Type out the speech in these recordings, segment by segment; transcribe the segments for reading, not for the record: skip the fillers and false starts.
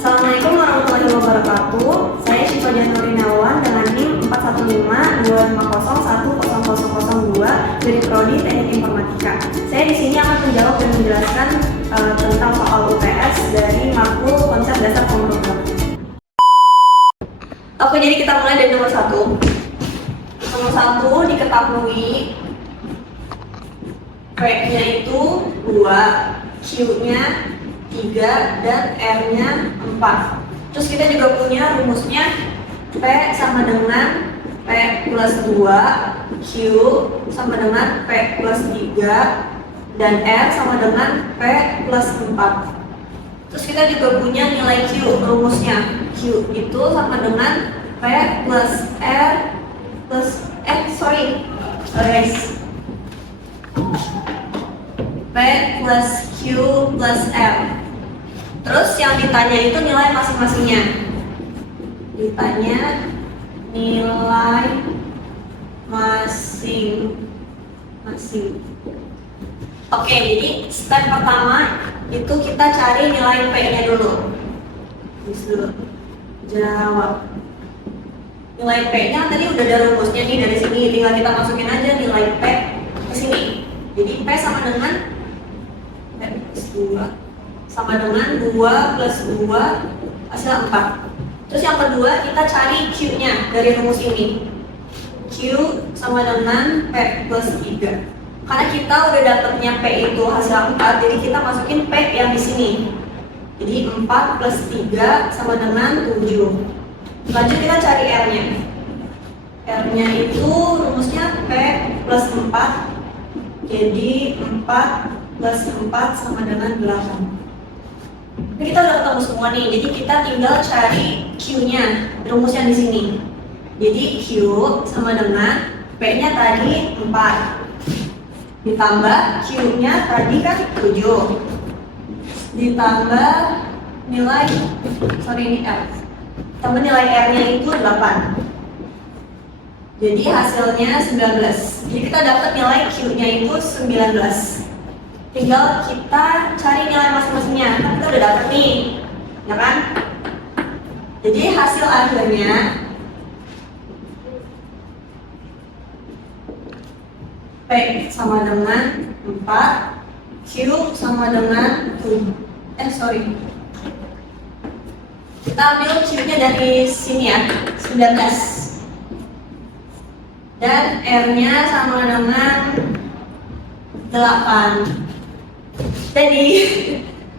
Assalamualaikum warahmatullahi wabarakatuh. Saya Syifa Janur Rinawan dengan NIM 41525010002 dari Prodi Teknik Informatika. Saya di sini akan menjawab dan menjelaskan tentang soal UTS dari makul konsep dasar pemrograman. Oke, jadi kita mulai dari nomor 1. Nomor 1 diketahui P-nya itu 2, Q-nya 3, dan R-nya 4. Terus kita juga punya rumusnya P sama dengan P plus 2, Q sama dengan P plus 3, dan R sama dengan P plus 4. Terus kita juga punya nilai Q, rumusnya Q itu sama dengan P plus R plus guys, P plus Q plus R. Terus yang ditanya itu nilai masing-masingnya. Ditanya nilai masing-masing. Oke, jadi step pertama itu kita cari nilai P-nya dulu. Jawab. Nilai P-nya tadi udah ada rumusnya nih dari sini, tinggal kita masukin aja nilai P ke sini. Jadi P sama dengan P plus 2 sama dengan 2 plus 2 hasil 4. Terus yang kedua kita cari Q-nya dari rumus ini. Q sama dengan P plus 3. Karena kita udah dapetnya P itu hasil 4, jadi kita masukin P yang di sini. Jadi 4 plus 3 sama dengan 7. Lanjut kita cari R-nya. R-nya itu rumusnya P plus 4. Jadi 4 plus 4 sama dengan 8. Ini kita udah ketemu semua nih, jadi kita tinggal cari Q-nya, rumusnya di sini. Jadi Q sama dengan P-nya tadi 4. Ditambah Q-nya tadi kan 7. Ditambah nilai, ini F. Tambah nilai R-nya itu 8. Jadi hasilnya 19. Jadi kita dapat nilai Q-nya itu 19. Tinggal kita cari nilai masing-masingnya. Kan kita udah dapat nih, ya kan? Jadi hasil akhirnya P sama dengan 4, Q sama dengan 7. Kita ambil Q-nya dari sini ya, 19. Dan R-nya sama dengan 8. Jadi,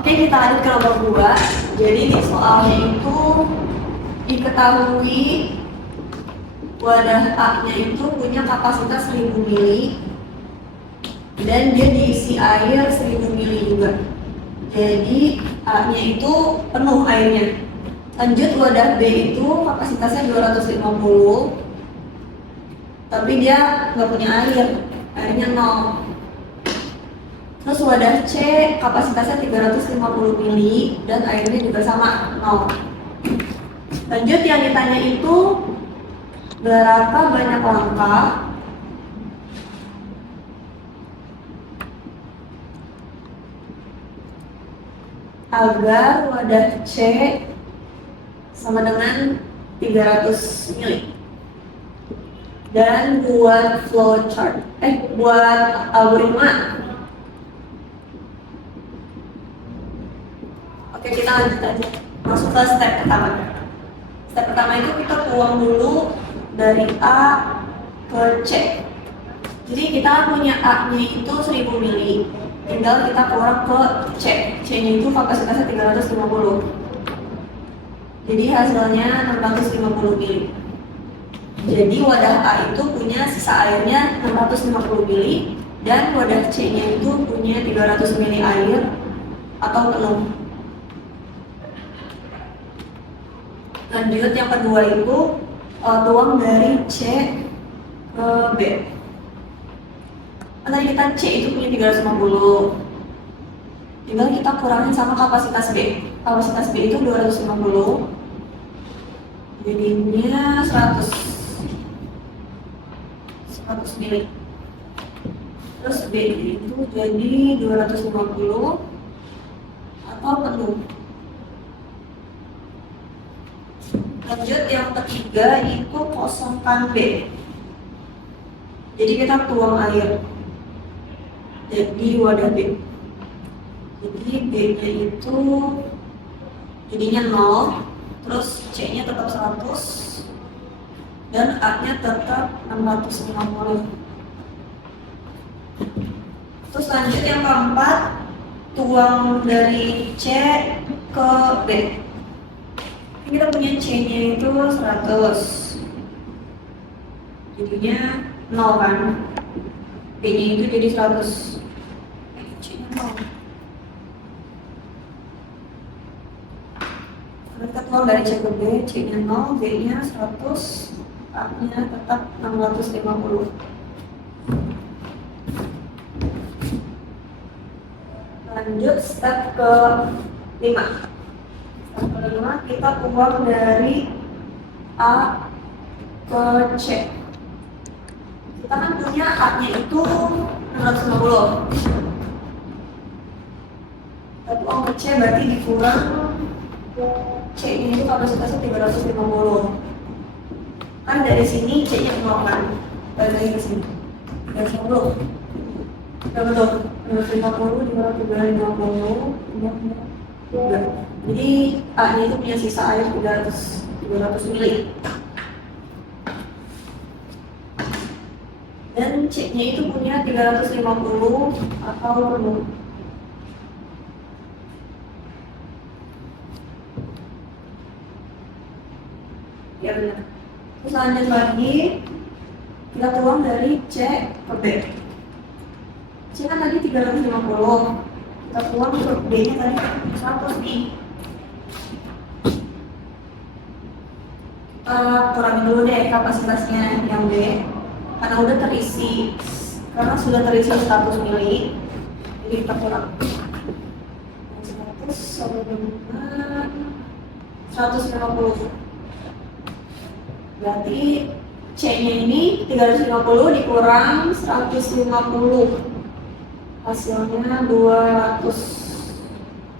oke, kita lanjut ke nomor 2. Jadi di soalnya itu diketahui wadah A-nya itu punya kapasitas 1000 mili dan dia diisi air 1000 mili juga. Jadi A-nya itu penuh airnya. Lanjut wadah B itu kapasitasnya 250, tapi dia nggak punya air, airnya 0. Terus wadah C kapasitasnya 350 mili dan airnya juga sama 0. Lanjut yang ditanya itu berapa banyak langkah agar wadah C sama dengan 300 mili. Dan buat flowchart, buat algoritma. Oke, kita lanjut aja. Masuk ke step pertama. Step pertama itu kita buang dulu dari A ke C. Jadi kita punya A-nya itu 1000 mili. Tinggal kita kurang ke C. C-nya itu kapasitasnya 350. Jadi hasilnya 650 mili. Jadi wadah A itu punya sisa airnya 650 mili dan wadah C-nya itu punya 300 mili air atau penuh. Lanjut yang kedua itu tuang dari C ke B. Tadi kita C itu punya 350. Tinggal kita kurangin sama kapasitas B. Kapasitas B itu 250. Jadinya 100 mili. Terus B itu jadi 250 atau penuh. Lanjut yang ketiga itu kosongkan B. Jadi kita tuang air jadi wadah B. Jadi B-nya itu jadinya 0, terus C-nya tetap 100 dan A-nya tetap 650. Terus lanjut yang keempat, tuang dari C ke B. Kita punya C-nya itu 100, jadinya 0 kan, B-nya itu jadi 100, C-nya 0. Kita tuang dari C ke B, C-nya 0, B-nya 100, A-nya tetap 650. Lanjut step ke 5. Step ke 5 kita tuang dari A ke C. Kita kan punya A-nya itu 650. Kita tuang ke C berarti dikurang C-nya itu kapasitasnya 350. Kan dari sini C-nya 0 kan, balik lagi ke sini 350. Betul, 350, 350, jadi A-nya itu punya sisa air 300 ml. Dan C-nya itu punya 350 atau penuh. Ya benar. Terus lanjut lagi, kita tuang dari C ke B. C kan tadi 350, kita tuang ke B-nya tadi 100 nih. Kita kurangin dulu deh kapasitasnya yang B, karena udah terisi, karena sudah terisi 100 ml, jadi kita kurang 100 sama dengan 150. Berarti C-nya ini 350 dikurang 150, hasilnya 200.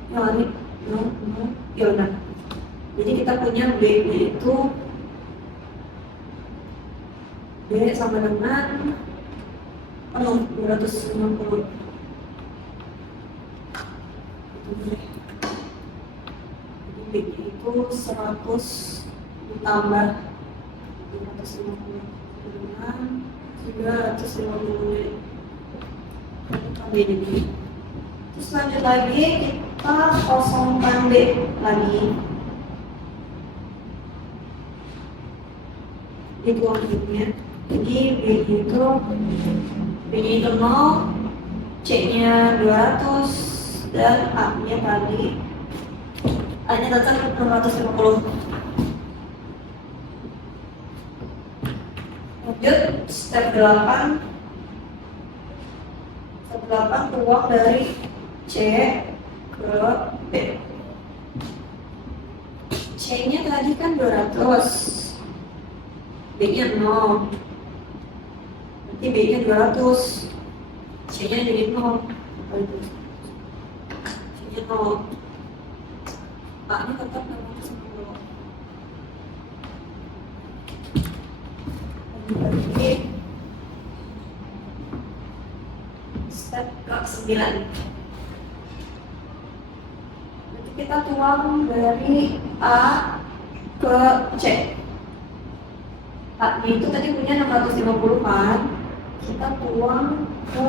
Ya ini ya udah. Jadi kita punya B-nya itu B sama dengan penuh 250. Jadi B-nya itu 100 ditambah 250 dengan 350. Ini. Terus lanjut lagi, kita kosongkan B lagi. Dituang B-nya. Jadi B-nya itu 0, C-nya 200 dan A-nya tadi A-nya tetap 650. Lanjut step 8. Step 8 tuang dari C ke B. C-nya tadi kan 200, B-nya 0, berarti B-nya 200, C-nya jadi 0, C-nya 0, A-nya tetap 650. Jadi step ke 9. Nanti kita tuang dari A ke C. A-nya itu tadi punya 650 kan, kita tuang ke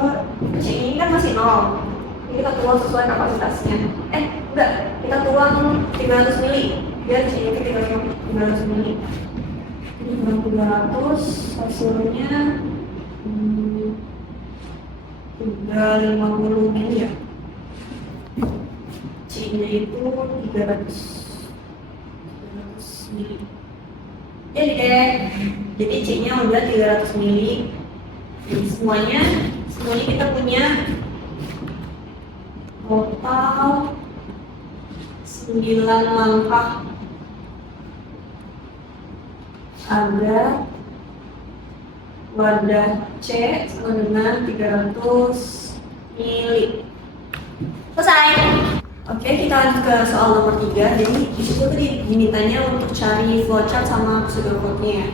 C, ini kan masih 0, jadi kita tuang sesuai kapasitasnya. Enggak, kita tuang 300 ml biar C-nya itu 300 ml. Jadi 300 hasilnya 350 ml ya. C-nya itu 300 ml. Jadi C-nya udah 300 ml. Jadi semuanya kita punya total 9 langkah. Ada wadah C sama dengan 300 ml. Selesai. Oke, kita lanjut ke soal nomor 3. Jadi di situ tadi dimintanya untuk cari flowchart sama pseudocode-nya.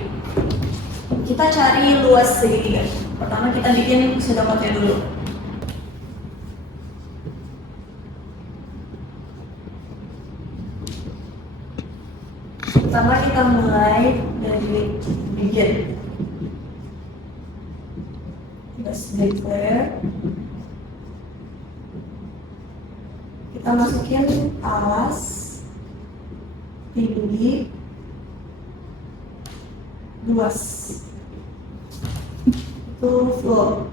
Kita cari luas segitiga. Pertama kita bikin pseudocode-nya dulu. Pertama kita mulai dari begin. Let's declare. Kita masukin alas, tinggi, luas. Itu floor.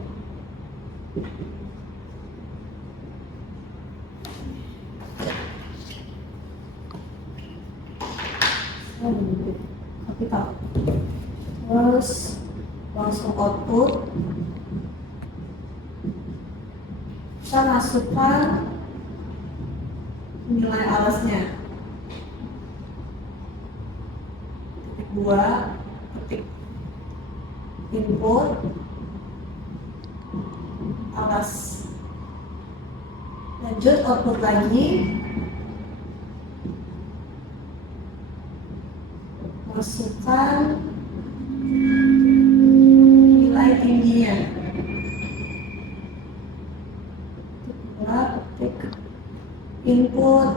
Kapital. Terus langsung output. Kita masukkan nilai alasnya. Ketik 2, ketik input alas. Lanjut output lagi. Masukkan nilai tingginya. Ketik input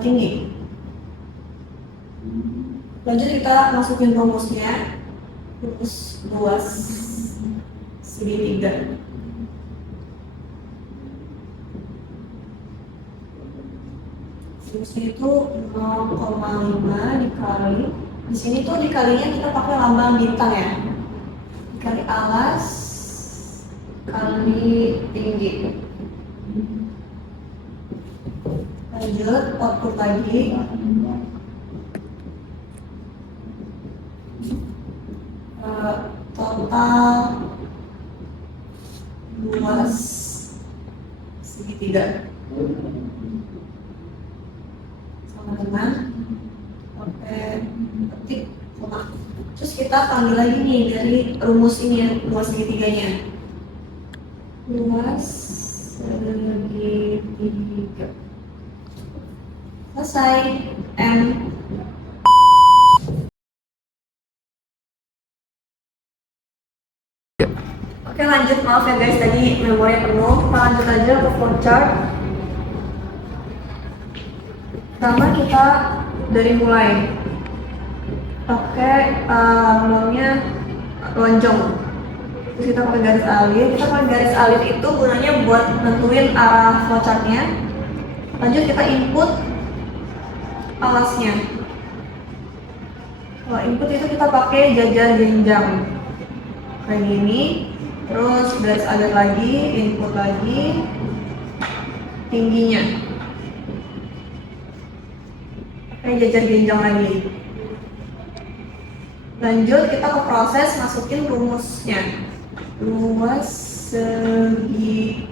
tinggi. Lanjut kita masukin rumusnya, rumus luas segitiga. Rumusnya itu 0,5 dikali. Di sini tuh dikalinya kita pakai lambang bintang ya. Dikali alas kali tinggi. Lanjut output lagi. Total luas segitiga sama dengan ketik koma. Terus kita panggil lagi nih dari rumus ini luas segitiganya. Luas segitiga. Selesai. M. Oke lanjut, maaf ya guys tadi memori penuh. Kita lanjut aja ke flowchart. Pertama kita dari mulai pakai lambangnya lonjong. Terus kita pakai garis alir. Kita pakai garis alir itu gunanya buat nentuin arah flowchartnya. Lanjut kita input alasnya. Kalau input itu kita pakai jajar jenjang kayak gini. Terus garis alir lagi, input lagi, tingginya. Pakai jajar jenjang lagi. Lanjut kita ke proses masukin rumusnya. Luas segitiga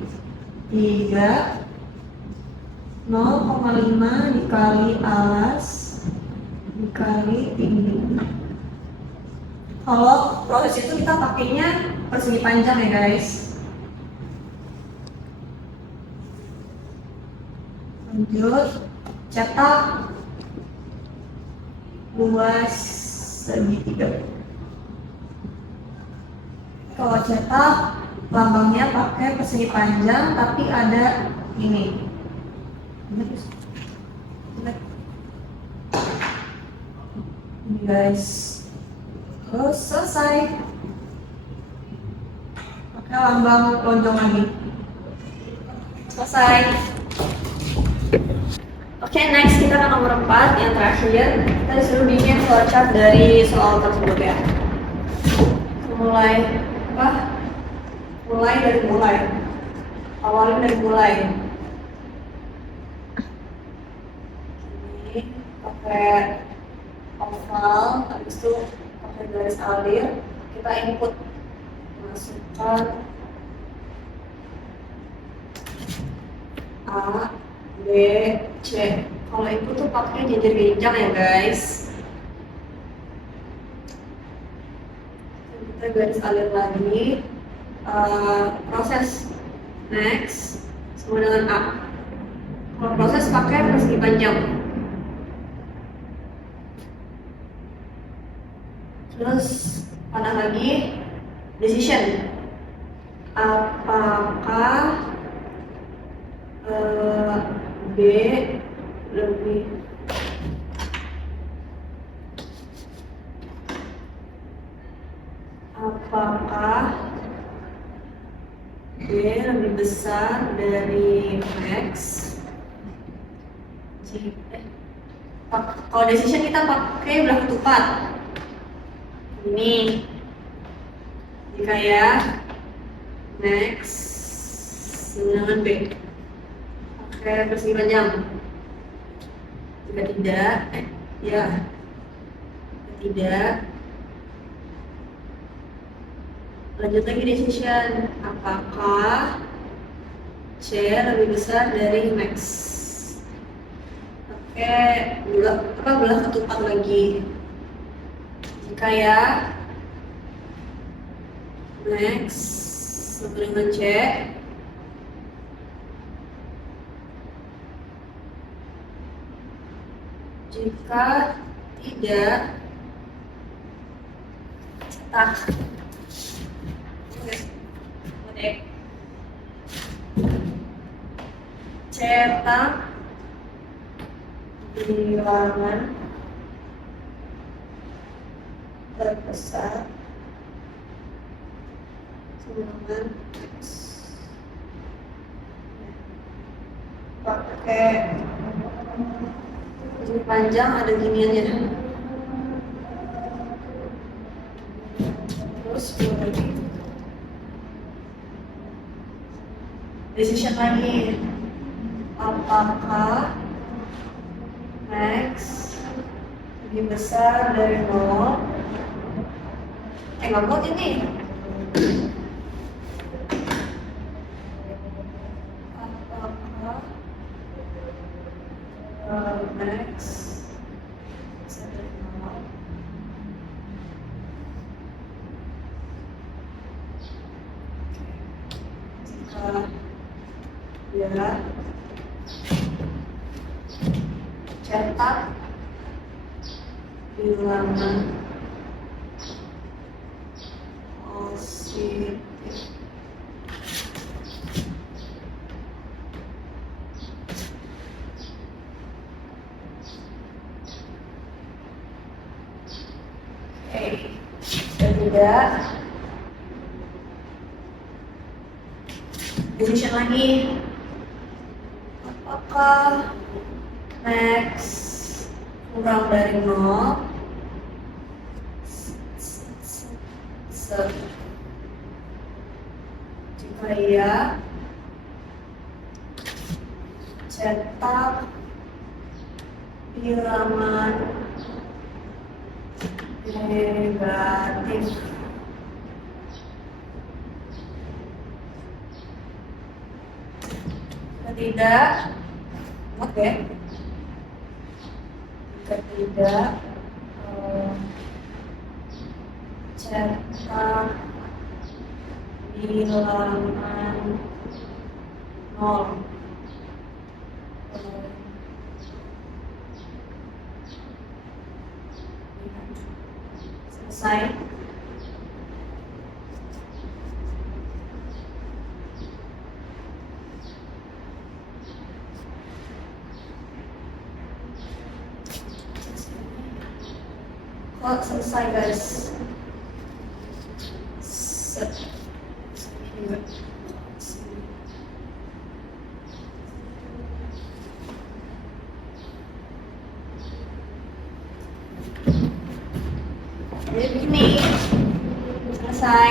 0,5 dikali alas dikali tinggi. Kalau proses itu kita pakainya persegi panjang ya guys. Lanjut cetak luas segitiga. Kalau cetak lambangnya pakai persegi panjang tapi ada ini. Ini guys. Terus selesai. Pakai lambang lonjong lagi. Selesai. Oke, next kita ke nomor 4 yang terakhir. Kita disuruh bikin flowchart dari soal tersebut ya. Mulai dari mulai. Awalin dari mulai. Ini pakai oval, habis itu pakai garis alir. Kita input, masukkan A, B, C. Kalau input tuh pakai jajar jenjang ya guys. Kita garis alir lagi. Proses next sama dengan A. Kalau proses pakai persegi panjang. Terus panah lagi, decision. Apakah B lebih besar dari Max? Kalau decision kita pakai belah ketupat. Ini jika ya Max dengan B pakai persegi panjang. Jika tidak, ya tidak. Lanjut lagi decision. Apakah C lebih besar dari Max? Pakai belah ketupat lagi. Jika ya Max sama dengan C, jika tidak cetak. Cetak bilangan terbesar dengan X. Pakai persegi panjang ada giniannya. Terus lagi decision lagi. Apakah Max lebih besar dari 0? Nggak buat ini. Apakah Max besar dari 0? Jika ya, cetak bilangan positif. Oke, tidak. Decision lagi. Apakah Max kurang dari 0? Jika iya, cetak bilangan negatif. Tidak, oke. Jika tidak, cetak bilangan 0. Selesai. Kok selesai guys? Jadi begini, selesai.